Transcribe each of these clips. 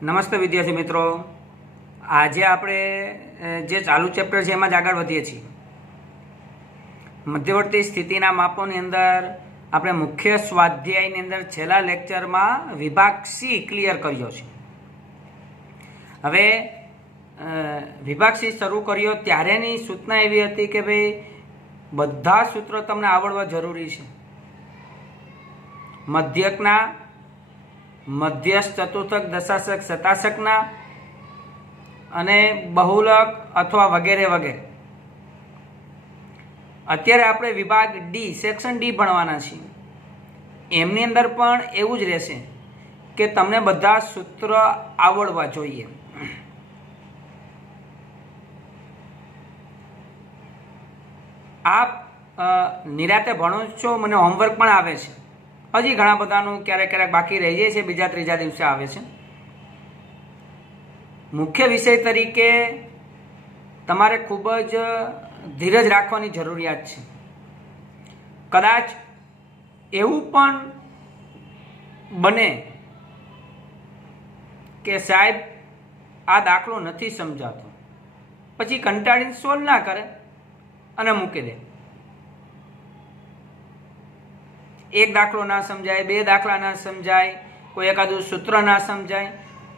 નમસ્તે વિદ્યાર્થી મિત્રો, આજે આપણે જે ચાલુ ચેપ્ટર છે એમાં જ આગળ વધીએ છીએ. મધ્યવર્તી સ્થિતિના માપોની અંદર આપણે મુખ્ય સ્વાધ્યાયની અંદર છેલ્લા લેક્ચરમાં વિભાગ સી ક્લિયર કર્યો છે. હવે વિભાગ સી શરૂ કર્યો ત્યારેની સૂચના એવી હતી કે ભાઈ બધા સૂત્રો તમને આવડવા જરૂરી છે. મધ્યકના, મધ્યસ્થ, ચતુર્થક, દશાંશક, શતાંશકના અને બહુલક અથવા વગેરે વગેરે. અત્યારે આપણે વિભાગ ડી, સેક્શન ડી ભણવાના છીએ. એમની અંદર પણ એવું જ રહેશે કે તમને બધા સૂત્ર આવડવા જોઈએ. આપ નિરાતે ભણો છો, મને હોમવર્ક પણ આવે છે. હજી ઘણા બધાનું ક્યારેક ક્યારેક બાકી રહી જાય છે, બીજા ત્રીજા દિવસે આવે છે. મુખ્ય વિષય તરીકે તમારે ખૂબ જ ધીરજ રાખવાની જરૂરિયાત છે. કદાચ એવું પણ બને કે સાહેબ આ દાખલો નથી સમજાતો, પછી કંટાળીને સોલ્વ ના કરે અને મૂકી દે. એક દાખલો ના સમજાય, બે દાખલા ના સમજાય, કોઈ એકાદું સૂત્ર ના સમજાય,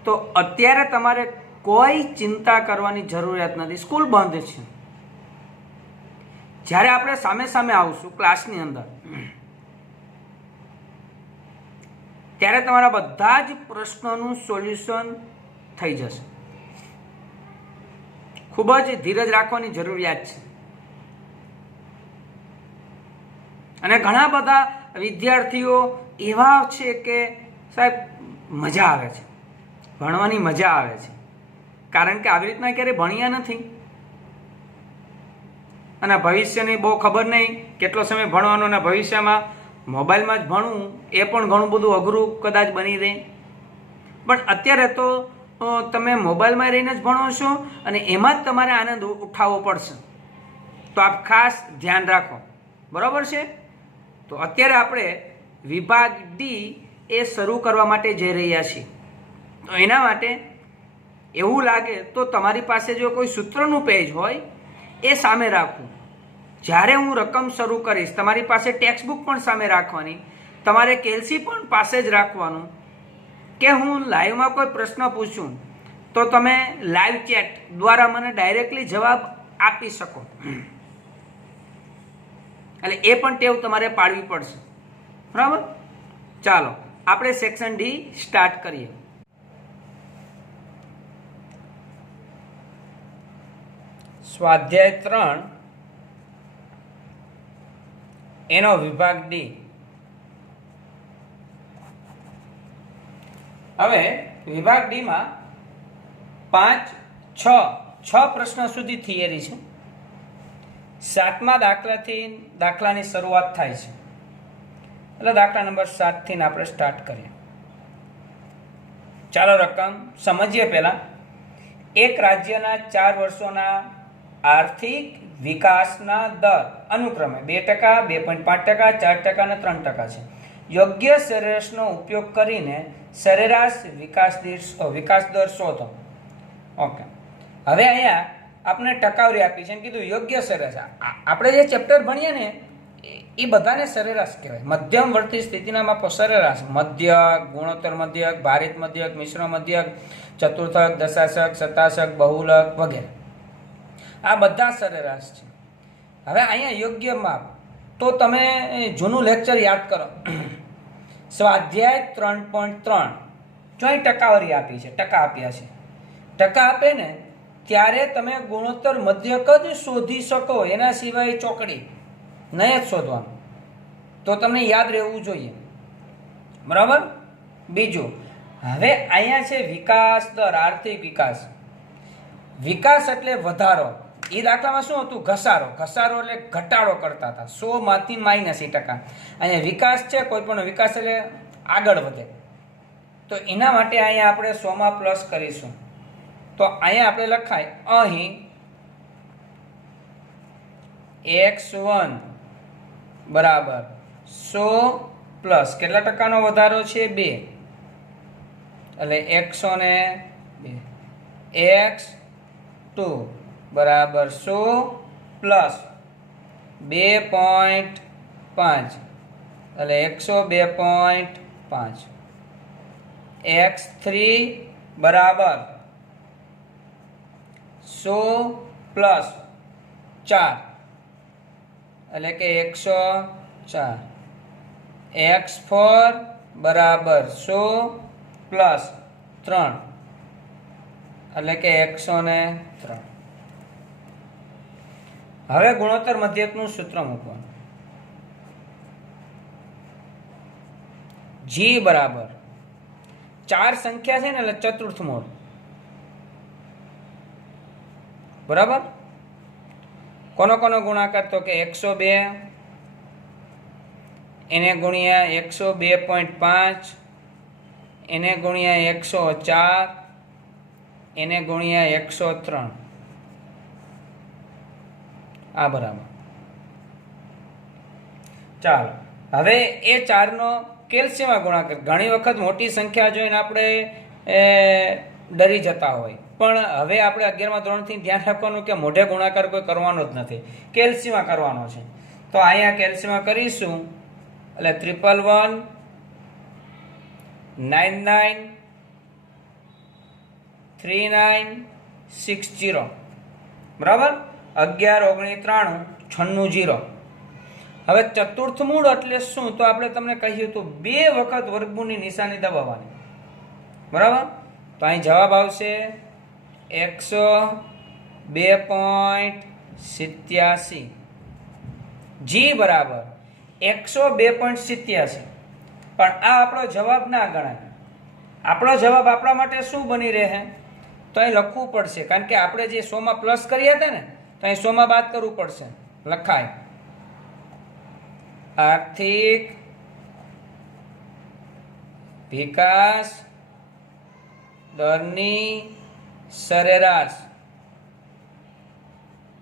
તો અત્યારે તમારે કોઈ ચિંતા કરવાની જરૂરિયાત નથી. સ્કૂલ બંધ છે. જ્યારે આપણે સામે સામે આવશું ક્લાસની અંદર, ત્યારે તમારા બધા જ પ્રશ્નોનું સોલ્યુશન થઈ જશે. ખૂબ જ ધીરજ રાખવાની જરૂરિયાત છે. અને ઘણા બધા વિદ્યાર્થીઓ એવા છે કે સાહેબ મજા આવે છે, ભણવાની મજા આવે છે, કારણ કે આવી રીતના ક્યારેય ભણ્યા નથી અને ભવિષ્યની બહુ ખબર નહીં કેટલો સમય ભણવાનો, અને ભવિષ્યમાં મોબાઈલમાં જ ભણવું એ પણ ઘણું બધું અઘરું કદાચ બની રહે. પણ અત્યારે તો તમે મોબાઈલમાં રહીને જ ભણો છો અને એમાં જ તમારે આનંદ ઉઠાવવો પડશે. તો આપ ખાસ ધ્યાન રાખો, બરાબર છે? તો અત્યારે આપણે વિભાગ ડી એ શરૂ કરવા માટે જઈ રહ્યા છીએ. તો એના માટે એવું લાગે તો તમારી પાસે જો કોઈ સૂત્રનું પેજ હોય એ સામે રાખવું. જ્યારે હું રકમ શરૂ કરીશ તમારી પાસે ટેક્સ્ટ બુક પણ સામે રાખવાની, તમારે કેલ્સી પણ પાસે જ રાખવાનું, કે હું લાઈવમાં કોઈ પ્રશ્ન પૂછું તો તમે લાઈવ ચેટ દ્વારા મને ડાયરેક્ટલી જવાબ આપી શકો. એટલે એ પણ ટેવ તમારે પાડવી પડશે, બરાબર? ચાલો આપણે સેક્શન ડી સ્ટાર્ટ કરીએ. સ્વાધ્યાય 3 એનો વિભાગ ડી. હવે વિભાગ ડી માં 5, 6 પ્રશ્ન સુધી થિયરી છે. 7મા દાખલાથી દાખલાની શરૂઆત થાય છે. એટલે દાખલા નંબર 7 થી આપણે સ્ટાર્ટ કરીએ. ચાલો રકમ સમજીએ. પહેલા, એક રાજ્યના 4 વર્ષોના આર્થિક વિકાસના દર અનુક્રમે 2%, 2.5%, 4% અને 3% છે. યોગ્ય સરેરાશનો ઉપયોગ કરીને સરેરાશ વિકાસ દર શોધો. ઓકે, હવે અહીંયા આપણે ટકાવારી આપી છે, કીધું યોગ્ય સરેરાશ. આપણે જે ચેપ્ટર ભણીએ ને એ બધાને સરેરાશ કહેવાય. મધ્યમવર્તી સ્થિતિના માપો સરેરાશ, મધ્યક, ગુણોત્તર મધ્યક, ભારિત મધ્યક, મિશ્ર મધ્યક, ચતુર્થક, દશાંશક, શતાંશક, બહુલક વગેરે, આ બધા સરેરાશ છે. હવે અહીંયા યોગ્ય માપ તો તમે જૂનું લેક્ચર યાદ કરો, સ્વાધ્યાય 3.3 જો અહીં ટકાવારી આપી છે, ટકા આપ્યા છે. ટકા આપે ને ત્યારે તમે ગુણોત્તર મધ્યક જ શોધી શકો, એના સિવાય ચોકડી નહીં જ શોધવાનું. તો તમને યાદ રહેવું જોઈએ, બરાબર? બીજું, હવે અહીંયા છે વિકાસ દર, આર્થિક વિકાસ. વિકાસ એટલે વધારો. એ દાખલામાં શું હતું? ઘસારો. ઘસારો એટલે ઘટાડો કરતા હતા, 100માંથી -8%. અહીંયા વિકાસ છે, કોઈ પણ વિકાસ એટલે આગળ વધે. તો એના માટે અહીંયા આપણે 100માં પ્લસ કરીશું. તો અહીંયા આપણે લખાય અહીં x1 બરાબર 100 પ્લસ કેટલા ટકાનો વધારો છે? 2. એટલે 102 x2 બરાબર 100 પ્લસ 2.5 એટલે 102.5 x3 બરાબર 100 પ્લસ 4 એટલે કે 104 x4 બરાબર 100 પ્લસ 3 એટલે કે 103. હવે ગુણોત્તર મધ્યકનું સૂત્ર મૂકવાનું. g બરાબર 4 સંખ્યા છે ને એટલે ચતુર્થ મૂળ બરાબર. કોનો કોનો ગુણાકાર તો કે 102 એને ગુણ્યા 102.5 એને ગુણ્યા 104 એને ગુણ્યા 103 આ બરાબર. ચાલો હવે એ 4 નો કેલ્શિયમમાં ગુણાકાર. ઘણી વખત મોટી સંખ્યા જોઈને આપણે ડરી જતા હોય, પણ હવે આપણે 11મા ધોરણથી ધ્યાન રાખવાનું કે મોઢે ગુણાકાર કોઈ કરવાનો જ નથી, કેલ્શિયમમાં કરવાનો છે. તો અહીંયા કેલ્શિયમમાં કરીશું એટલે 111 99 3960 બરાબર. 11 19 93 96 0. હવે ચતુર્થ મૂળ એટલે શું તો આપણે તમને કહ્યું હતું 2 વખત વર્ગમૂળની નિશાની દબાવવાની બરાબર. તો અહીં જવાબ આવશે 102.87. જી બરાબર 102.87. પણ આ આપણો જવાબ ના ગણાય. આપણો જવાબ આપણા માટે શું બની રહે તો અહીં લખવું પડશે, કારણ કે આપણે જે 100 માં પ્લસ કર્યા હતા ને તો અહીં 100 માં બાદ કરવું પડશે. લખાય આર્થિક વિકાસ દરની સરેરાશ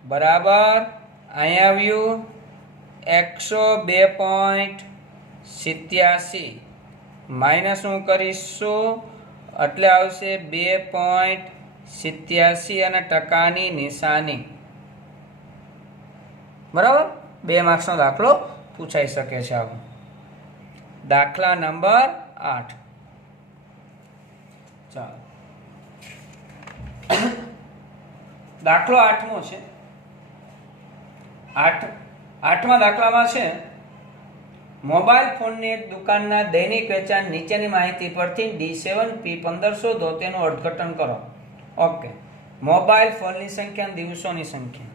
બરાબર અહીંયા આવ્યું 102.87 માઇનસ હું કરીશું એટલે આવશે 2.87 અને ટકાની નિશાની બરાબર. 2 માર્ક્સનો દાખલો પૂછાઈ શકે છે. આવો દાખલા નંબર 8. ચાલો દાખલો 8મો છે. 8મા દાખલામાં છે મોબાઈલ ફોનની એક દુકાનના દૈનિક વેચાણ નીચેની માહિતી પરથી D7 P15 શોધો તેનું અર્થઘટન કરો. ઓકે, મોબાઈલ ફોનની સંખ્યા દિવસોની સંખ્યા.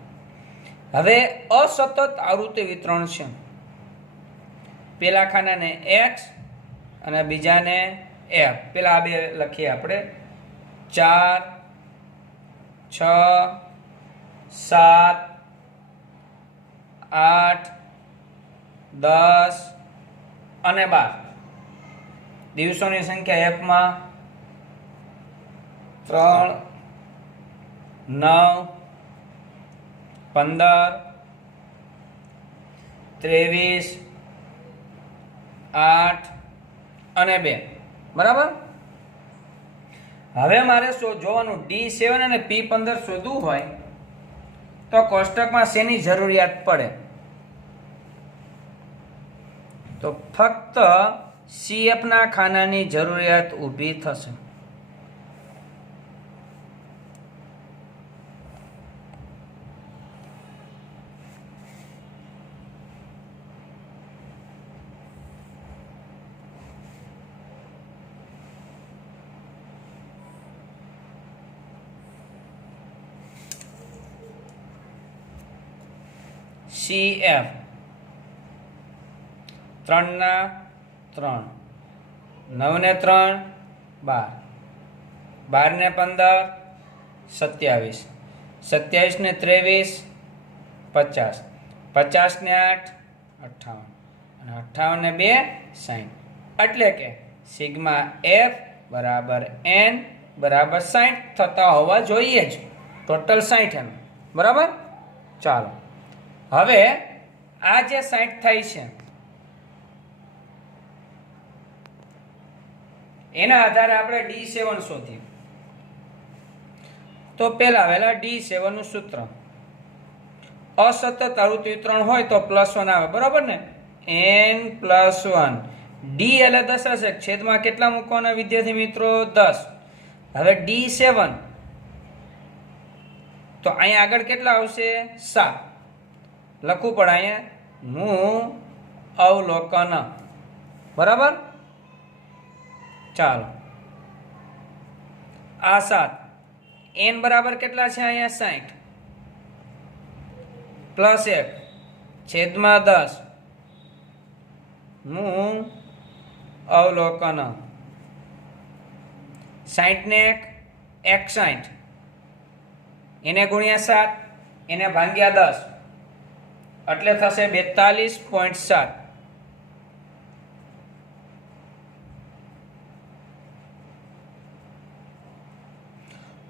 હવે અસતત આવૃત્તિ વિતરણ છે. પેલા ખાનાને x અને બીજાને f. પેલા આ બે લખીએ આપણે 4 6 7 8 10 અને 12. દિવસોની સંખ્યા f માં 3 9 15 23 8 અને 2 બરાબર. હવે મારે જોવાનું D7 અને P15 શોધવું હોય તો કોષ્ટકમાં શેની જરૂરિયાત પડે તો ફક્ત CF ના ખાનાની જરૂરિયાત ઊભી થશે. CF 3 ના 3 9 ને 3 12 12 ને 15 27 27 ને 23 50 50 ને 8 58 અને 58 ને 2 60. એટલે કે સિગ્મા F બરાબર N બરાબર 60 થતા હોવા જોઈએ જ. ટોટલ 60 બરાબર. ચાલો હવે આ જે 60 થાય છે એના આધારે આપણે D7 શોધીએ. તો પહેલા વહેલા D7 નું સૂત્ર, અસતત આવૃત્તિ વિતરણ હોય તો +1 આવે, બરાબર ને? n+1. ડી એટલે દશાંશ, છેદમાં કેટલા મૂકવાના વિદ્યાર્થી મિત્રો? 10. હવે D7 તો અહીંયા આગળ કેટલા આવશે? 7. લખવું પડે અહીંયા હું અવલોકન, બરાબર? ચાલો, આ 7. n બરાબર કેટલા છે અહીંયા? 60 +1 છેદમાં 10 હું અવલોકન. 60 ને 61, એને ગુણ્યા 7, એને ભાગ્યા 10, એટલે થશે 42.7.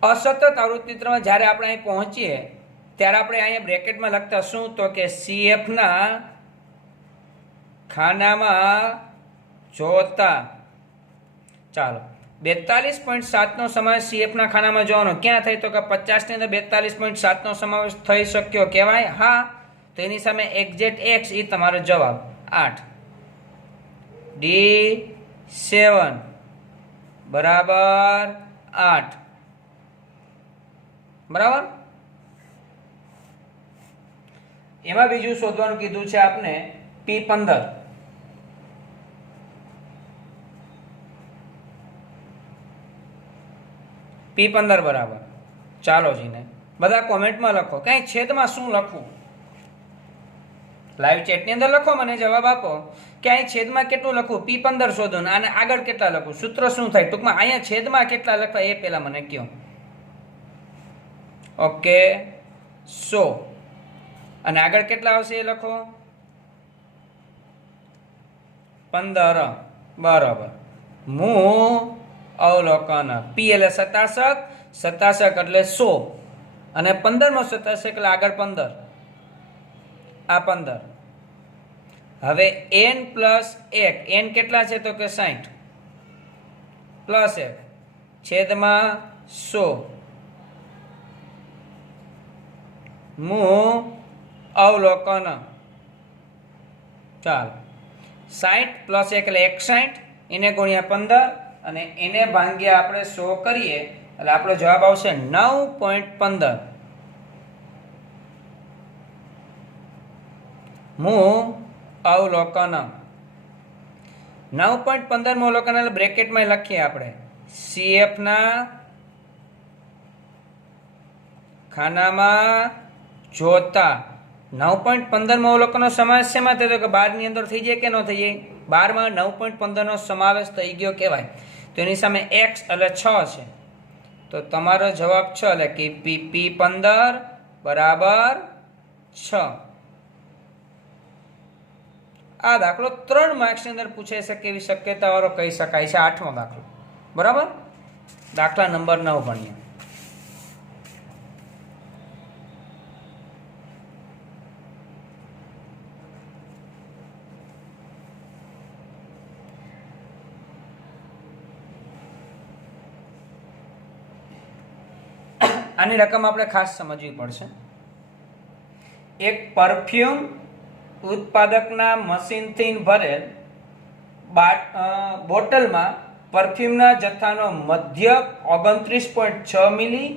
અસતત આવૃત્તિમાં જ્યારે આપણે અહીં પહોંચીએ ત્યારે આપણે અહીંયા બ્રેકેટમાં લખતા શું? તો કે CF ના ખાનામાં જોતા. ચાલો, 42.7 નો સમાવેશ CF ના ખાનામાં જોવાનો ક્યાં થાય? તો કે 50 ની અંદર 42.7 નો સમાવેશ થઈ શક્યો કહેવાય? હા. તો એની સામે એક્ઝેક્ટ x એ તમારો જવાબ 8. D7 બરાબર 8, બરાબર? એમાં બીજું શોધવાનું કીધું છે આપણે P15. P15 બરાબર, ચાલો જીને બધા કોમેન્ટમાં લખો, કઈ છેદમાં શું લખવું? લાઈવ ચેટની અંદર લખો, મને જવાબ આપો કે અહીં છેદમાં કેટલું લખવું? P15 શોધો ને આને આગળ કેટલા લખવું? સૂત્ર શું થાય? ટૂંકમાં અહીંયા છેદમાં કેટલા લખવા એ પહેલા મને કહો. ઓકે, 100. અને આગળ કેટલા આવશે એ લખો. 15, બરાબર. હું અવલોકન. P એટલે શતાંશક, શતાંશક એટલે 100, અને 15 શતાંશક એટલે આગળ 15, આ 15. હવે n+1, n કેટલા છે? તો કે 60 +1 છેદમાં 100 હું અવલોકન. ચાલો, 60 + 1 એટલે 61, એને ગુણ્યા 15 અને એને ભાગ્યા આપણે 100 કરીએ એટલે આપણો જવાબ આવશે 9.15. હું અવલોકન. 9.15 માં અવલોકન એટલે બ્રેકેટમાં લખીએ આપણે CF ના ખાનામાં જોતા. 9.15 માં અવલોકનનો સમાવેશ શેમાં થયો? કે 12 ની અંદર થઈ જાય કે ન થઈ જાય? 12 માં 9.15 નો સમાવેશ થઈ ગયો કહેવાય. તો એની સામે x એટલે 6 છે, તો તમારો જવાબ 6 એટલે કે P15 બરાબર 6. આ દાખલો 3 માર્ક્સની અંદર પૂછાઈ શકે એવી શક્યતાવાળો કહી શકાય છે. 8મો દાખલો, બરાબર? દાખલા નંબર 9 ભણીએ. આની રકમ આપણે ખાસ સમજવી પડશે. એક પરફ્યુમ ઉત્પાદકના મશીનથી ભરેલ બોટલમાં પરફ્યુમના જથ્થાનો મધ્યક 29.6 મિલી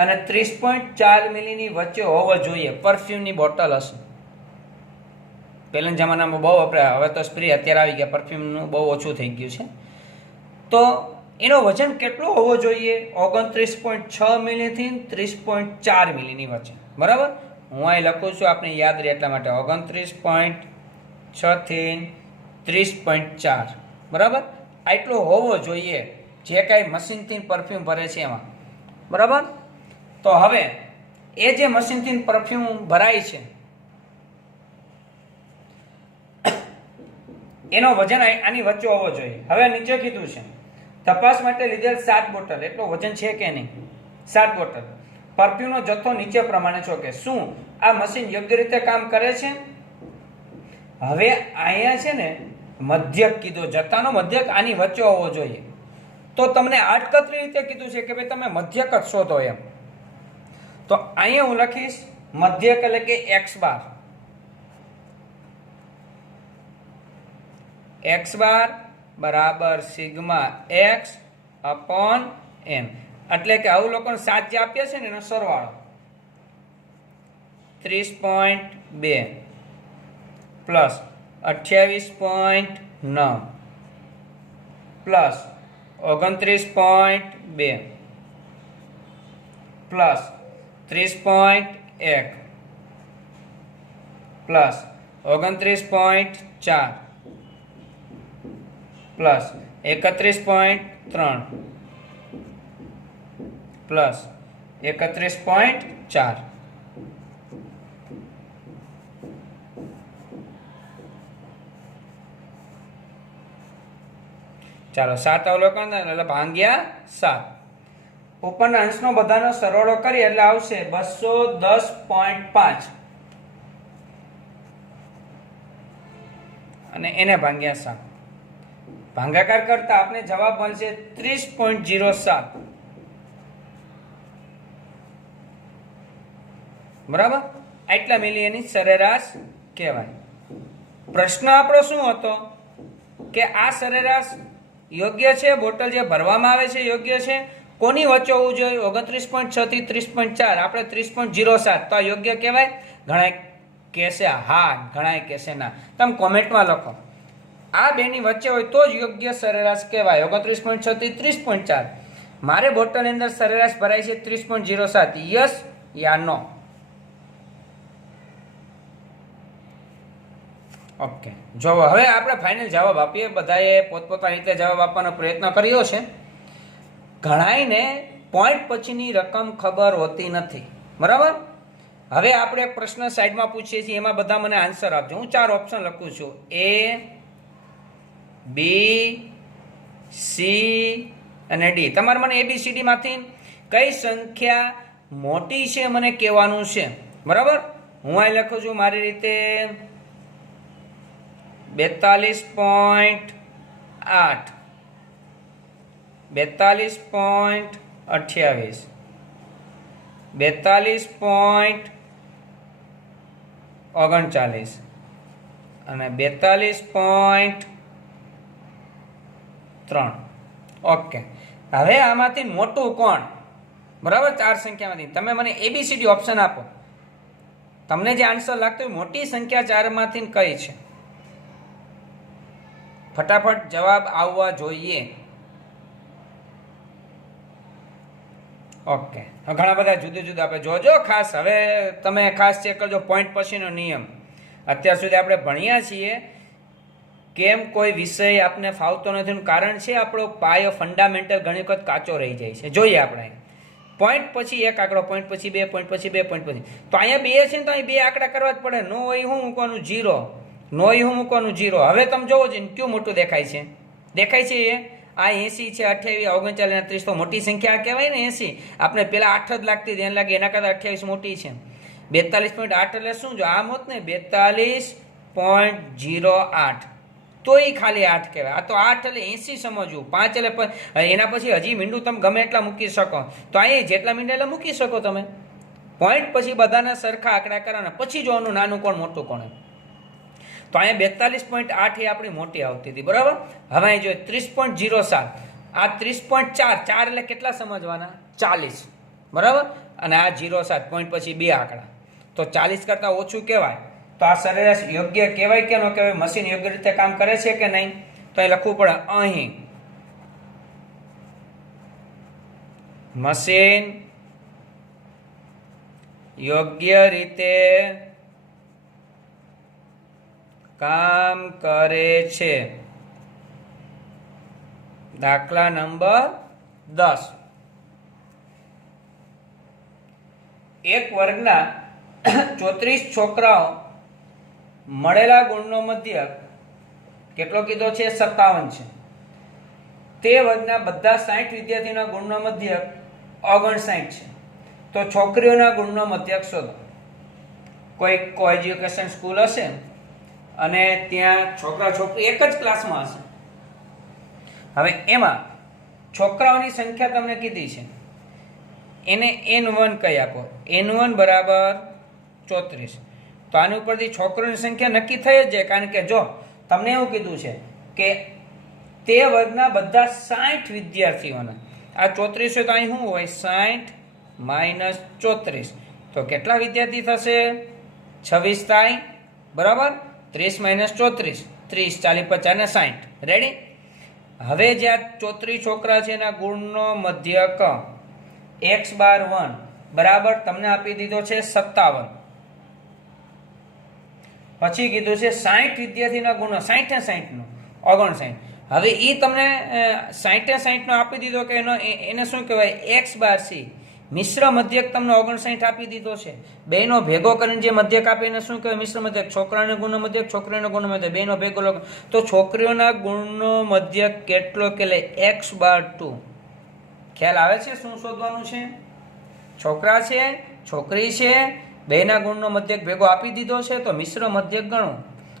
અને 30.4 મિલીની વચ્ચે હોવો જોઈએ. પરફ્યુમની બોટલ હશે. પહેલાના જમાનામાં બહુ વપરાય, હવે તો સ્પ્રે અત્યારે આવી ગયા, પરફ્યુમનું બહુ ઓછું થઈ ગયું છે. તો એનો વજન કેટલો હોવો જોઈએ? 29.6 મિલીથી 30.4 મિલીની વચ્ચે, બરાબર? હું અહીં લખું છું, આપણે યાદ રહે એટલા માટે. 29.6 થી 30.4, બરાબર? આટલો હોવો જોઈએ જે કાંઈ મશીનથી પરફ્યુમ ભરે છે એમાં, બરાબર? તો હવે એ જે મશીનથી પરફ્યુમ ભરાય છે એનો વજન આની વચ્ચે હોવો જોઈએ. હવે નીચે કીધું છે તપાસ માટે લીધેલ 7 બોટલ, એટલો વજન છે કે નહીં? 7 બોટલ પરફ્યુમનો જથ્થો નીચે પ્રમાણે છો કે શું આ મશીન યોગ્ય રીતે કામ કરે છે? હવે અહીંયા છે ને મધ્યક કીધો, જથ્થાનો મધ્યક આની વચ્ચે હોવો જોઈએ. તો તમને આડકતરી રીતે કીધું છે કે ભાઈ તમે મધ્યક શોધો એમ. તો અહીંયા હું લખીશ મધ્યક એટલે કે x બાર. x બાર બરાબર સિગ્મા x અપોન m. એટલે કે અવલોકન 7 જે આપ્યા છે ને એનો સરવાળો 30.2 plus 28.9 plus 29.2 plus 30.1 plus 29.4 plus 31.3 plus 31.4. ચાલો 7 અવલોકન એટલે ભાગ્યા 7. ઉપરના અંશનો બધાનો સરવાળો કરી એટલે આવશે 210.5 અને એને ભાગ્યા 7. ભાગાકાર કરતા આપણે જવાબ મળશે 30.07. બરાબર, આટલા મિલી એની સરેરાશ કહેવાય. પ્રશ્ન આપણો શું હતો કે આ સરેરાશ યોગ્ય છે, બોટલ જે ભરવામાં આવે છે યોગ્ય છે, કોની વચ્ચે હોવું જોઈએ? 29.6 થી 30.4. આપણે 30.07. તો આ યોગ્ય કહેવાય? ઘણા કહેશે હા, ઘણા કહેશે ના. તમે કોમેન્ટમાં લખો. આ બેની વચ્ચે હોય તો જ યોગ્ય સરેરાશ કહેવાય. 29.6 થી 30.4. મારે બોટલની અંદર સરેરાશ ભરાય છે 30.07. યસ યા નો? ઓકે, જો હવે આપણે ફાઇનલ જવાબ આપીએ. બધાએ પોતપોતાની રીતે જવાબ આપવાનો પ્રયત્ન કર્યો છે. ઘણાઈને પોઈન્ટ પછીની રકમ ખબર હોતી નથી. બરાબર, હવે આપણે એક પ્રશ્ન સાઈડમાં પૂછીએ છીએ, એમાં બધા મને આન્સર આપજો. હું 4 ઓપ્શન લખું છું, A, B, C અને D. તમારે મને ABCD માંથી કઈ સંખ્યા મોટી છે મને કહેવાનું છે. બરાબર, હું અહીં લખું છું મારી રીતે 42.8, 42.28, 42.39 અને 42.3. ઓકે, હવે આમાંથી મોટું કોણ? બરાબર, 4 સંખ્યામાંથી તમે મને ABCD ઓપ્શન આપો. તમને જે આન્સર લાગતો હોય મોટી સંખ્યા 4 માંથી કઈ છે? ફટાફટ જવાબ આવવા જોઈએ. ઓકે, ઘણા બધા જુદા જુદા આપે. જોજો ખાસ, હવે તમે ખાસ ચેક કરજો પોઈન્ટ પછીનો નિયમ. અત્યાર સુધી આપણે ભણ્યા છીએ કેમ કોઈ વિષય આપને ફાવતો નથી. કારણ છે આપણો પાયો ફંડામેન્ટલ ઘણી વખત કાચો રહી જાય છે. જોઈએ આપણે પોઈન્ટ પછી એક આંકડો, પોઈન્ટ પછી 2, પોઈન્ટ પછી 2, પોઈન્ટ પછી. તો અહીંયા 2 છે ને તો અહીં 2 આંકડા કરવા જ પડે. નો હોય હું મૂકવાનું 0, નો હોય હું મૂકવાનું 0. હવે તમે જોવો છો ક્યું મોટું દેખાય છે? દેખાય છે એ આ 80 છે, 28, 39, 30 તો મોટી સંખ્યા કહેવાય ને. 80 આપણે પેલા 8 જ લાગતી હતી, એને લાગે એના કરતા 28 મોટી છે. 42.8 એટલે શું? જો આમ હોત ને 42.08 તો એ ખાલી 8 કહેવાય. આ તો 8 એટલે 80 સમજવું. 5 એટલે એના પછી હજી મીંડું તમે ગમે એટલા મૂકી શકો. તો અહીં જેટલા મીંડા એટલે મૂકી શકો તમે. પોઈન્ટ પછી બધાના સરખા આંકડા કરવાના, પછી જોવાનું નાનું કોણ મોટું કોણ. તો અહીંયા 42.8 એ આપણી મોટી આવતી હતી. બરાબર, હવે અહીં જોઈએ 30.07. આ 30.4, 4 એટલે કેટલા સમજવાના? 40. બરાબર, અને આ 07 પોઈન્ટ પછી 2 આંકડા, તો 40 કરતા ઓછું કહેવાય. તો આ સરેરાશ યોગ્ય કહેવાય કે ન કહેવાય? મશીન યોગ્ય રીતે કામ કરે છે કે નહીં? તો એ લખવું પડે અહીં મશીન યોગ્ય રીતે કામ કરે છે. દાખલા નંબર 10. એક વર્ગના 34 છોકરાઓ મળેલા ગુણનો મધ્યક કેટલો કીધો છે? 57 છે. તે વર્ગના બધા 60 વિદ્યાર્થીના ગુણનો મધ્યક 59 છે. તો છોકરીઓના ગુણનો મધ્યક શોધો. કોઈ એજ્યુકેશન સ્કૂલ હશે અને ત્યાં છોકરા છોકરી એક જ ક્લાસમાં હશે. હવે એમાં છોકરાઓની સંખ્યા તમને કીધી છે, એને n1 કહી આપો. n1 બરાબર 34. તો આની ઉપરથી છોકરોની સંખ્યા નક્કી થઈ જ જાય, કારણ કે જો તમને એવું કીધું છે કે તે વર્ગના બધા 60 વિદ્યાર્થીઓના, આ 34 હોય તો અહીં શું હોય, 60 માઇનસ 34, તો કેટલા વિદ્યાર્થી થશે, 26 થાય, બરાબર. 30 માઇનસ 34, 30, 40, 50 ને 60. રેડી. હવે જે આ 34 છોકરા છે એના ગુણનો મધ્યક x બાર 1 બરાબર તમને આપી દીધો છે 57. પછી કીધું છે 60 વિદ્યાર્થીના ગુણો, 60 ને 60 નો 59. હવે એ તમને 60 ને 60 નો આપી દીધો કે એને શું કહેવાય, x બાર c. મિશ્ર મધ્યક તમને 59 આપી દીધો છે. બેનો ભેગો કરીને જે મધ્યક આપે એને શું કહેવાય, મિશ્ર મધ્યક. છોકરાનો ગુણનો મધ્યક, છોકરીનો ગુણનો મધ્યક, બેનો ભેગો લગ. તો છોકરીઓના ગુણનો મધ્યક કેટલો કે લે, x બાર 2. ખ્યાલ આવે છે શું શોધવાનું છે? છોકરા છે, છોકરી છે, બેના ગુણનો મધ્યક ભેગો આપી દીધો છે, તો મિશ્ર મધ્યક ગણો.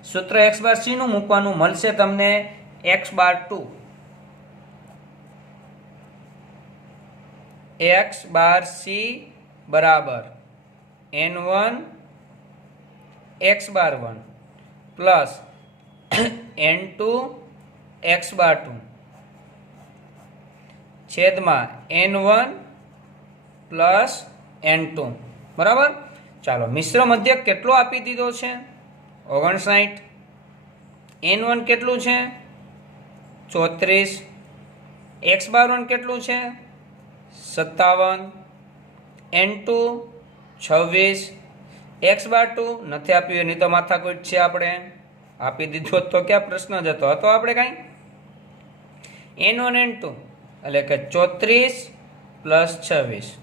સૂત્ર x બાર c નું મૂકવાનું, મળશે તમને x બાર 2. x બાર c બરાબર n1 x બાર 1 પ્લસ n2 x બાર 2 છેદમાં n1 પ્લસ n2. બરાબર. ચાલો, મિશ્ર મધ્યક કેટલો આપી દીધો છે, 59. n1 કેટલું છે, 34. x બાર 1 કેટલું છે, 57. n2 26. x બાર 2 નથી આપ્યું, એની તો માથાકૂટ છે, આપણે આપી દીધો તો ક્યાં પ્રશ્ન જ હતો આપણે કાંઈ. n1 n2 એટલે કે 34 પ્લસ 26.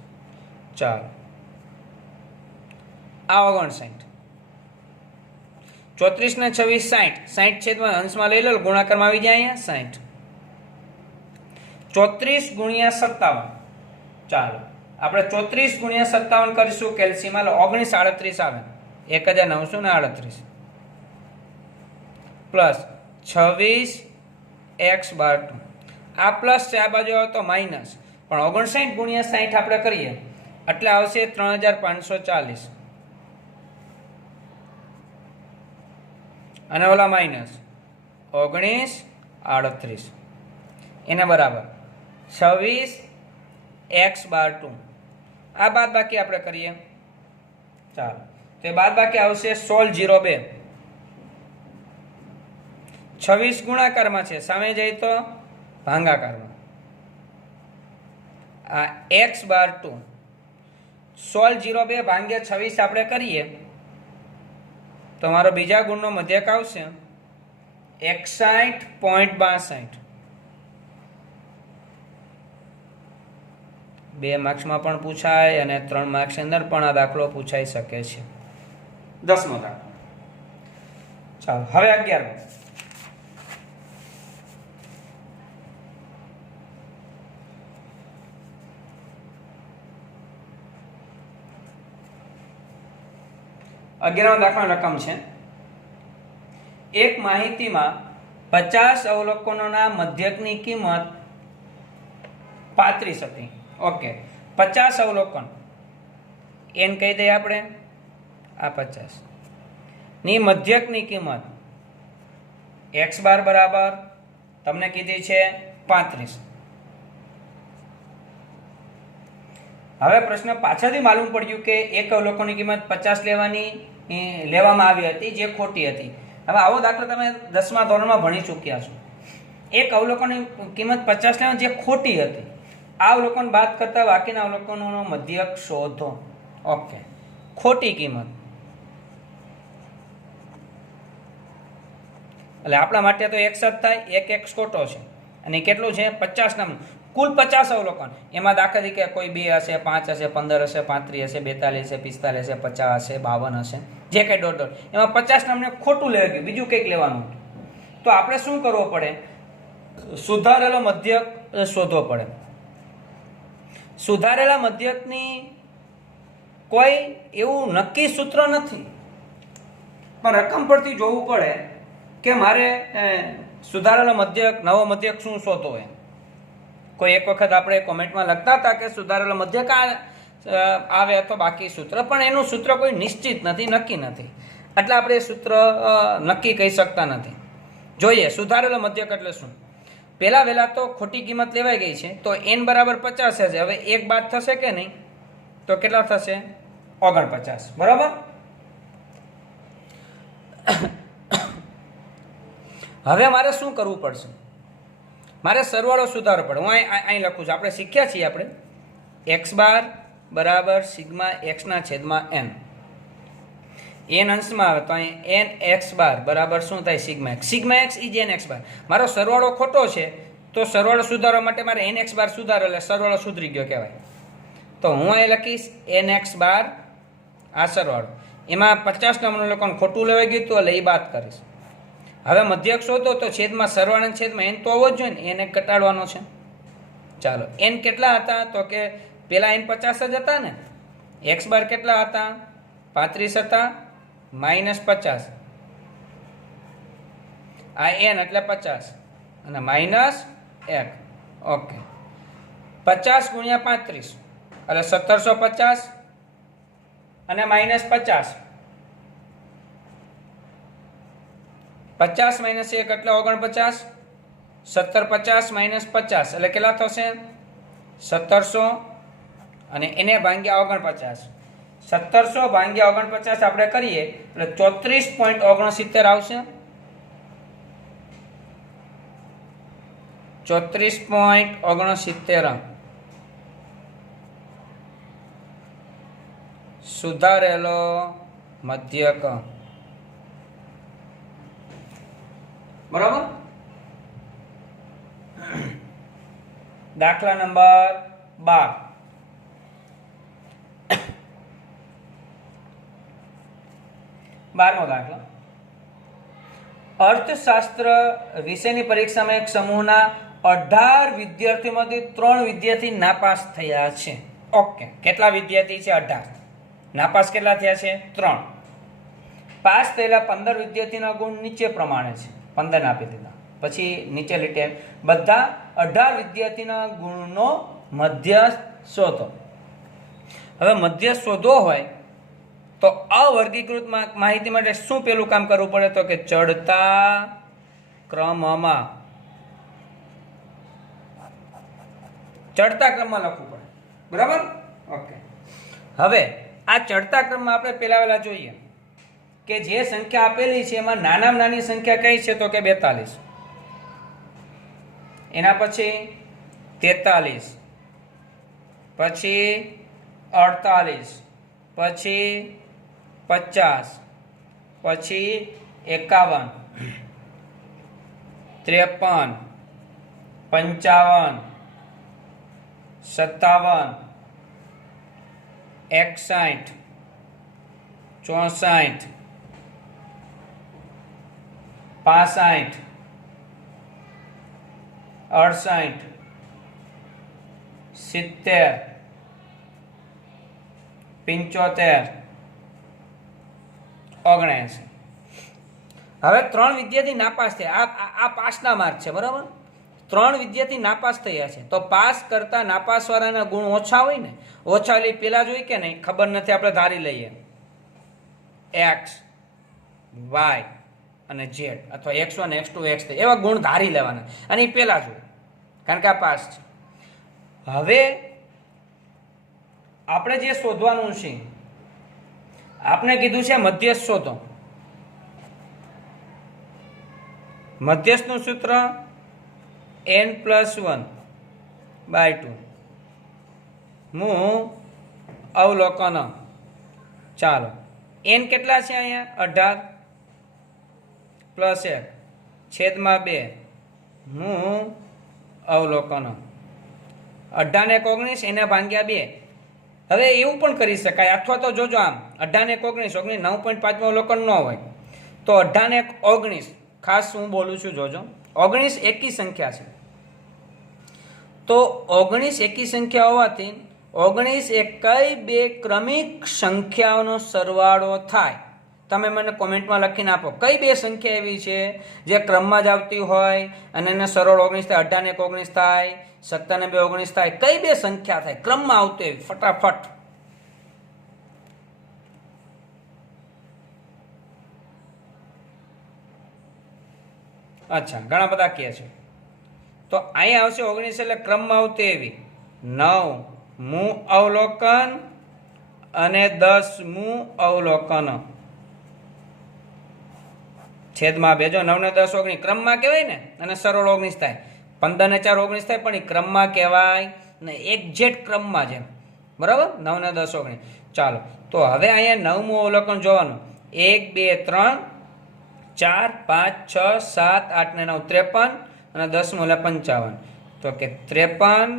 ચાલો, આ 59. 34 ને 26 60. 60 છેદમાં અંશમાં લઈ લો, ગુણાકારમાં આવી જાય અહીંયા 60. 34 ગુણ્યા 57. ચાલો, આપણે 34 ગુણ્યા 57 કરીશું કેલ્સીમાં, 1938 આવે, 1938 પ્લસ 26 x બાર 2. આ પ્લસ છે, આ બાજુ આવે તો માઇનસ, પણ 59 ગુણ્યા 60 આપણે કરીએ એટલે આવશે 3540. અને ઓલા માઇનસ 1938 એના બરાબર 26 x બાર 2. આ બાદ બાકી આપણે કરીએ. ચાલો, તો બાદ બાકી આવશે 1602. 26 ગુણાકારમાં છે, સામે જાય તો ભાંગાકારમાં. આ x બાર 2 1602 ભાંગ્યા 26 આપણે કરીએ તો મારો બીજા ગુણનો મધ્યક આવશે 61.62. 2 માર્ક્સમાં પણ પૂછાય અને 3 માર્ક્સ અંદર પણ આ દાખલો પૂછાઈ શકે છે. 10મો દાખલો. ચાલો, હવે 11મો. દાખલાની રકમ છે, એક માહિતીમાં 50 અવલોકનોના મધ્યકની કિંમત 35 હતી. ઓકે, 50 અવલોકન n કહી દઈએ આપણે, આ 50 ની મધ્યકની કિંમત x બાર બરાબર તમને કીધી છે 35. હવે પ્રશ્ન પાછળથી માલુમ પડ્યું કે એક અવલોકનની કિંમત 50 લેવામાં આવી હતી જે ખોટી હતી. હવે આવો દાખલો તમે 10મા ધોરણમાં ભણી ચૂક્યા છો. એક અવલોકનની કિંમત 50 લેવાની જે ખોટી હતી, આ અવલોકન બાદ કરતા બાકીના અવલોકનોનો મધ્યક શોધો. ઓકે, ખોટી કિંમત એટલે આપણા માટે તો x જ થાય, એક x ખોટો છે અને કેટલું છે 50 નામનું. કુલ 50 અવલોકન, એમાં દાખલા તરીકે કોઈ 2 હશે, 5 હશે, 15 હશે, 35 હશે, 42 હશે, 45 હશે, 50 હશે, 52 હશે, જે કંઈ ડોટ ડોટ, એમાં 50 નામને ખોટું લેવા ગયું, બીજું કંઈક લેવાનું. તો આપણે શું કરવું પડે, સુધારેલો મધ્યક શોધવો પડે. સુધારેલા મધ્યકની કોઈ એવું નક્કી સૂત્ર નથી, પણ રકમ પરથી જોવું પડે કે મારે સુધારેલો મધ્યક, નવો મધ્યક શું શોધવો હોય. કોઈ એક વખત આપણે કોમેન્ટમાં લખતા હતા કે સુધારેલો મધ્યક આવે તો બાકી સૂત્ર, પણ એનું સૂત્ર કોઈ નિશ્ચિત નથી, નક્કી નથી, એટલે આપણે એ સૂત્ર નક્કી કહી શકતા નથી. જોઈએ સુધારેલો મધ્યક એટલે શું. પહેલા વહેલા તો ખોટી કિંમત લેવાઈ ગઈ છે, તો n બરાબર 50 છે. હવે એક બાદ થશે કે નહીં, તો કેટલા થશે? 49. બરાબર. હવે મારે શું કરવું પડશે? મારે સરવાળો સુધારવો પડે. હું અહીં લખું છું, આપણે શીખ્યા છીએ આપણે x બાર બરાબર સિગ્મા x ના છેદમાં n. n અંશમાં આવે તો અહીં n x બાર બરાબર શું થાય? Sigma x. Sigma x is n x બાર. મારો સરવાળો ખોટો છે, તો સરવાળો સુધારવા માટે મારે n x બાર સુધારો, એટલે સરવાળો સુધરી ગયો કહેવાય. તો હું અહીં લખીશ n x બાર, આ સરવાળો. એમાં 50 નંબરનું લોકોને ખોટું લેવાઈ ગયું હતું, એટલે એ બાદ કરીશ. હવે મધ્યક શોધો તો છેદમાં સરવાળાના છેદમાં n તો હોવો જ જોઈએ ને, n એક ઘટાડવાનો છે. ચાલો n કેટલા હતા? તો કે પેલા n 50 જ હતા ને. x બાર કેટલા હતા? 35 હતા, -50. આ n એટલે 50 અને -1. ઓકે, 50 ગુણ્યા 35 એટલે 1750 અને -50. 50 - 1 એટલે 49. 1750 - 50 એટલે કેટલા થશે? 1700 અને એને ભાગ્યા 49. 1700 ભાગ્યા 49 આપણે કરીએ એટલે 34.69 આવશે. 34.69 સુધારેલો મધ્યક. બરાબર. દાખલા નંબર 12. બારમો દાખલો. અર્થશાસ્ત્ર વિષયની પરીક્ષામાં એક સમૂહના 18 વિદ્યાર્થીઓમાંથી 3 વિદ્યાર્થી નાપાસ થયા છે. ઓકે, કેટલા વિદ્યાર્થી છે? 18. નાપાસ કેટલા થયા છે? 3. પાસ થયેલા 15 વિદ્યાર્થીના ગુણ નીચે પ્રમાણે છે. 15 આપી દીધા. પછી નીચે લીટે બધા 18 વિદ્યાર્થીના ગુણનો મધ્ય શોધો. હવે મધ્ય શોધવો હોય તો અવર્ગીકૃત માહિતી માટે શું પેલું કામ કરવું પડે? તો કે ચડતા ક્રમમાં લખવું પડે. બરાબર. ઓકે, હવે આ ચડતા ક્રમમાં આપણે પેલા જોઈએ કે જે સંખ્યા આપેલી છે એમાં નાનામાં નાની સંખ્યા કઈ છે? તો કે 42. એના પછી 43, પછી 48, પછી 50, પછી 51, 53, 55, 57, 61, 64, 65, 68, 70, 75, 79. હવે 3 વિદ્યાર્થી નાપાસ થયા. આ પાસના માર્ક છે. બરાબર. 3 વિદ્યાર્થી નાપાસ થયા છે, તો પાસ કરતા નાપાસ વાળાના ગુણ ઓછા હોય ને. ઓછા એટલે પેલા જોઈ કે નહીં, ખબર નથી, આપણે ધારી લઈએ x, y અને z, અથવા x1, x2, x3 એવા ગુણ ધારી લેવાના, અને એ પેલા જોઈએ, કારણ કે આ પાસ છે. હવે આપણે જે શોધવાનું છે, આપણે કીધું છે મધ્યસ્થ શોધો. મધ્યસ્થનું સૂત્ર n+1/2 હું અવલોકન. ચાલો n કેટલા છે અહીંયા? 18 + 1 છેદમાં 2 હું અવલોકન. 18 ને 19 એને ભાગ્યા 2. હવે એવું પણ કરી શકાય, અથવા તો જોજો આમ 18 ને 19, 9.5 અવલોકન ન હોય તો 18 ને 19, ખાસ હું બોલું છું જોજો, 19 એકી સંખ્યા છે. તો 19 એકી સંખ્યા હોવાથી 19 એ કઈ બે ક્રમિક સંખ્યાઓનો સરવાળો થાય? તમે મને કોમેન્ટમાં લખીને આપો કઈ બે સંખ્યા એવી છે જે ક્રમમાં જ આવતી હોય અને એને સરળ 19 થાય, 18 ને 19 થાય, 17 ને 2 19 થાય. કઈ બે સંખ્યા થાય ક્રમમાં આવતી હોય ફટાફટ? અચ્છા, ઘણા બધા કહે છે. તો અહીંયા આવશે 19 એટલે ક્રમમાં આવતી એવી 9મું અવલોકન અને 10મું અવલોકન છેદમાં 2. જો 9 ને 10 19 ક્રમમાં કહેવાય ને, અને સરળ 19 થાય. 15 ને 4 19 થાય, પણ એ ક્રમમાં કહેવાય ને, એક્ઝેક્ટ ક્રમમાં છે. બરાબર? 9 ને 10 19. ચાલો, તો હવે અહીંયા 9મું અવલોકન જોવાનું. 1 2 3 4 5 6 7 8 ને 9 53 અને 10મું એટલે 55. તો કે 53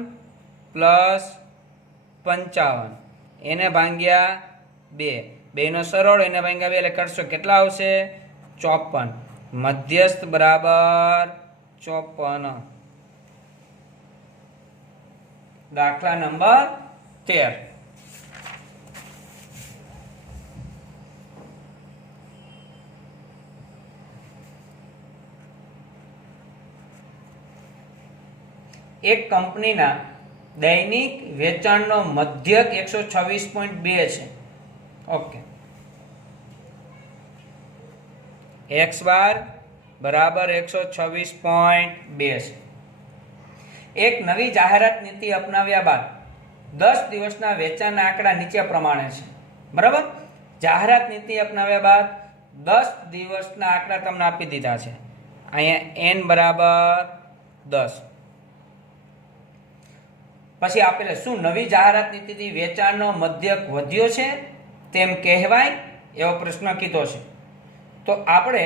પ્લસ 55 એને ભાંગ્યા 2. 2 નો સરળ એને ભાંગ્યા 2 એટલે કરશો કેટલા આવશે? 54. મધ્યસ્થ બરાબર 54. દાખલા નંબર 13. એક કંપનીના દૈનિક વેચાણનો મધ્યક 126.2 છે. ઓકે, એક્સ બાર બરાબર 126.2 છે. એક નવી જાહેરાત નીતિ અપનાવ્યા બાદ 10 દિવસના વેચાણના આંકડા નીચે પ્રમાણે છે. બરાબર? જાહેરાત નીતિ અપનાવ્યા બાદ 10 દિવસના આંકડા તમને આપી દીધા છે. અહીંયા n બરાબર 10. પછી આપેલા શું નવી જાહેરાત નીતિથી વેચાણનો મધ્યક વધ્યો છે તેમ કહેવાય? એવો પ્રશ્ન કીધો છે. તો આપણે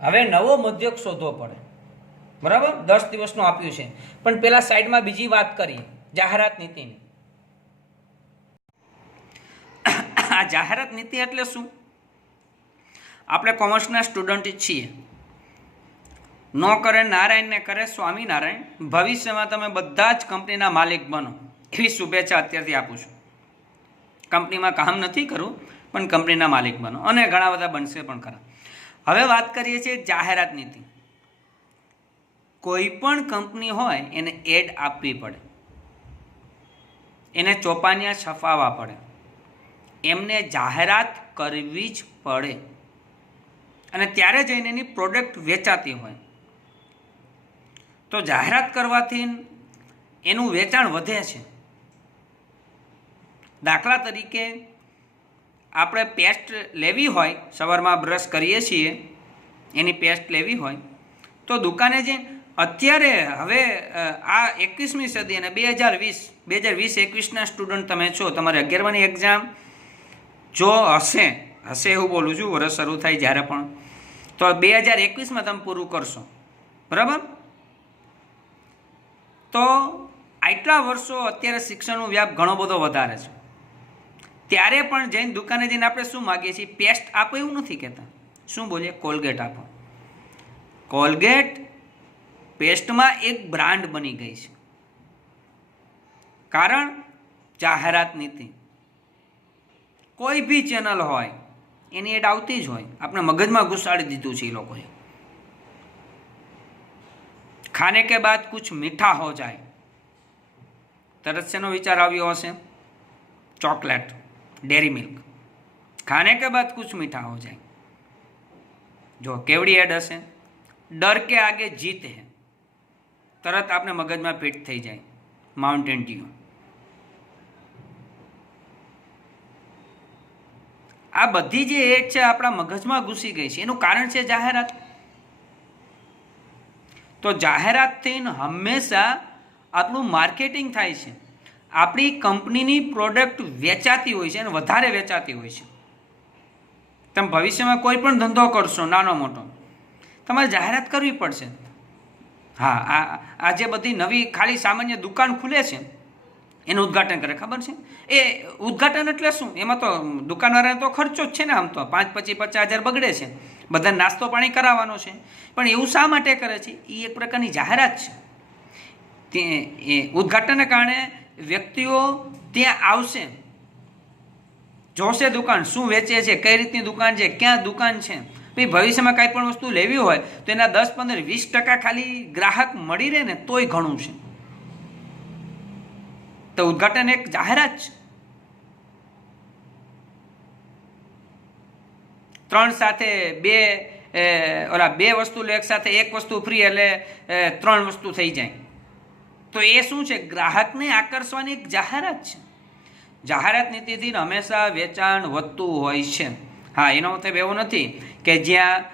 હવે નવો મધ્યક શોધવો પડે. બરાબર? 10 દિવસનું આપ્યું છે, પણ પેલા સાઈડમાં બીજી વાત કરીએ જાહેરાત નીતિની. આ જાહેરાત નીતિ એટલે શું? આપણે કોમર્સના સ્ટુડન્ટ છીએ. નો કરે નારાયણ ને કરે સ્વામિનારાયણ. ભવિષ્યમાં તમે બધા જ કંપનીના માલિક બનો એવી શુભેચ્છા અત્યારથી આપું છું. કંપનીમાં કામ નથી કરવું, પણ કંપનીના માલિક બનો, અને ઘણા બધા બનશે પણ ખરા. હવે વાત કરીએ છીએ જાહેરાત નીતિ. કોઈ પણ કંપની હોય એને એડ આપવી પડે, એને ચોપાનિયા છપાવવા પડે, એમને જાહેરાત કરવી જ પડે, અને ત્યારે જઈને એની પ્રોડક્ટ વેચાતી હોય. તો જાહેરાત કરવાથી એનું વેચાણ વધે છે. દાખલા તરીકે આપણે પેસ્ટ લેવી હોય, સવારમાં બ્રશ કરીએ છીએ એની પેસ્ટ લેવી હોય, તો દુકાને જે અત્યારે હવે આ 21મી સદી અને 2020-21ના સ્ટુડન્ટ તમે છો, તમારે 11માની એક્ઝામ જો હશે એવું બોલું છું, વર્ષ શરૂ થાય જ્યારે પણ, તો 2021માં તમે પૂરું કરશો. બરાબર? તો આટલા વર્ષો અત્યારે શિક્ષણનો વ્યાપ ઘણો બધો વધારે છે. ત્યારે પણ જઈને દુકાને જઈને આપણે શું માગીએ છીએ? પેસ્ટ આપો એવું નથી કહેતા. શું બોલીએ? કોલગેટ આપો. કોલગેટ પેસ્ટમાં એક બ્રાન્ડ બની ગઈ છે. કારણ જાહેરાત નીતિ. કોઈ બી ચેનલ હોય એની એડ આવતી જ હોય. આપણે મગજમાં ઘુસાડી દીધું છે એ લોકોએ. ખાને કે બાદ કુછ મીઠા હો જાય, તરત શેનો વિચાર આવ્યો હશે? Chocolate, dairy milk. ખાને કે બાદ કુછ મીઠા હો જાય. જો કેવડી એડ હશે? ડર કે આગે જીત હે, તરત આપણે મગજમાં ફિટ થઈ જાય. Mountain Dew. આ બધી જે એડ છે આપણા મગજમાં ઘૂસી ગઈ છે. એનું કારણ છે જાહેરાત. તો જાહેરાતથી હંમેશા આપણું માર્કેટિંગ થાય છે. આપણી કંપનીની પ્રોડક્ટ વેચાતી હોય છે, અને વધારે વેચાતી હોય છે. તમે ભવિષ્યમાં કોઈ પણ ધંધો કરશો, નાનો મોટો, તમારે જાહેરાત કરવી પડશે. હા, આ જે બધી નવી ખાલી સામાન્ય દુકાન ખુલે છે એનું ઉદ્ઘાટન કરે, ખબર છે? એ ઉદ્ઘાટન એટલે શું? એમાં તો દુકાનવાળાને તો ખર્ચો જ છે ને. આમ તો 5-50,000 બગડે છે. બધા નાસ્તો પાણી કરાવવાનો છે, પણ એવું શા માટે કરે છે? એ એક પ્રકારની જાહેરાત છે. તે ઉદ્ઘાટનને કારણે વ્યક્તિઓ ત્યાં આવશે, જોશે દુકાન શું વેચે છે, કઈ રીતની દુકાન છે, ક્યાં દુકાન છે. ભાઈ ભવિષ્યમાં કાંઈ પણ વસ્તુ લેવી હોય તો એના 10-15-20% ખાલી ગ્રાહક મળી રહે ને તોય ઘણું છે. તો ઉદ્ઘાટન એક જાહેરાત છે. 3 સાથે 2 વસ્તુ લે એક સાથે 1 વસ્તુ ફ્રી એટલે 3 વસ્તુ થઈ જાય. તો એ શું છે? ગ્રાહકને આકર્ષવાની એક જાહેરાત છે. જાહેરાત નીતિથી હંમેશા વેચાણ વધતું હોય છે. હા, એનો મતલબ એવો નથી કે જ્યાં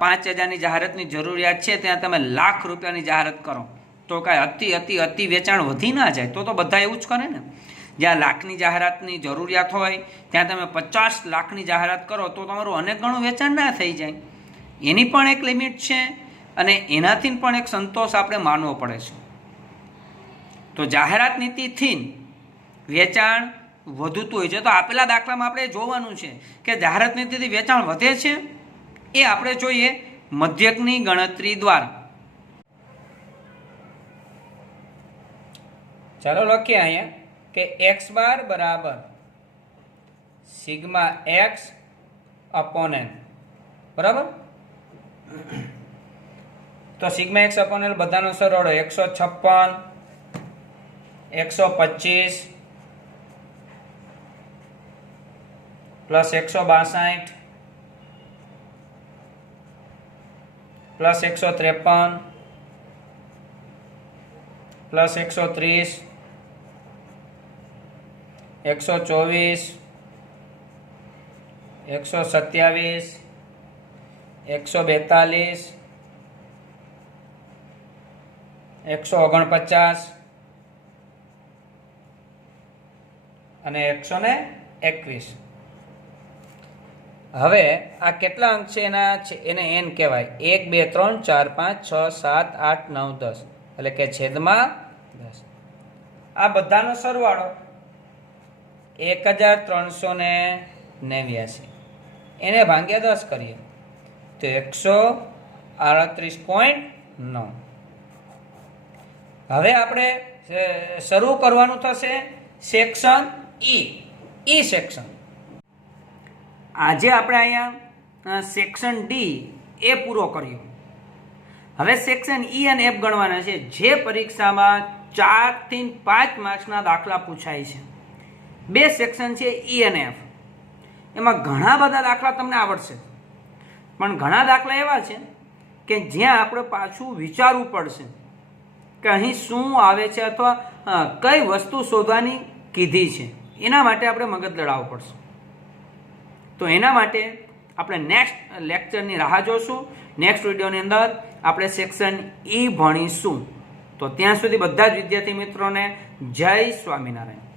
5,000ની જાહેરાતની જરૂરિયાત છે ત્યાં તમે લાખ રૂપિયાની જાહેરાત કરો તો કાંઈ અતિ વેચાણ વધી ના જાય. તો બધા એવું જ કરે ને. જ્યાં લાખની જાહેરાતની જરૂરિયાત હોય ત્યાં તમે 50 લાખની જાહેરાત કરો તો તમારું અનેક ગણું વેચાણ ના થઈ જાય. એની પણ એક લિમિટ છે અને એનાથી પણ એક સંતોષ આપણે માનવો પડે છે. તો જાહેરાત નીતિથી વેચાણ વધતું હોય છે. તો આપેલા દાખલામાં આપણે જોવાનું છે કે જાહેરાત નીતિથી વેચાણ વધે છે એ આપણે જોઈએ મધ્યકની ગણતરી દ્વારા. ચાલો લખીએ અહીંયા કે x બાર બરાબર સિગ્મા x અપોન n. બરાબર. તો સિગ્મા x અપોન n બધાનો સરવાળો 156 125 પ્લસ 162 પ્લસ 153 પ્લસ 130 124 127 142 149 અને 121. હવે આ કેટલા અંક છે એને n કહેવાય. 1 2 3 4 5 6 7 8 9 10 એટલે કે છેદમાં 10. આ બધાનો સરવાળો 1389. એને ભાગ્યા 10 કરીએ તો 138.9. હવે આપણે શરૂ કરવાનું થશે સેક્શન ઈ સેક્શન. આજે આપણે અહીંયા સેક્શન ડી એ પૂરો કર્યો. હવે સેક્શન ઈ અને એફ ગણવાના છે, જે પરીક્ષામાં 4 થી 5 માર્ક્સના દાખલા પૂછાય છે. 2 સેક્શન છે ઈ અને એફ. એમાં ઘણા બધા દાખલા તમને આવડશે, પણ ઘણા દાખલા એવા છે કે જ્યાં આપણે પાછું વિચારવું પડશે કે અહીં શું આવે છે અથવા કઈ વસ્તુ શોધવાની કીધી છે. એના માટે આપણે મગજ લડાવવું પડશે. તો એના માટે આપણે નેક્સ્ટ લેક્ચરની રાહ જોશું. નેક્સ્ટ વિડીયોની અંદર આપણે સેક્શન ઈ ભણીશું. તો ત્યાં સુધી બધા જ વિદ્યાર્થી મિત્રોને જય સ્વામિનારાયણ.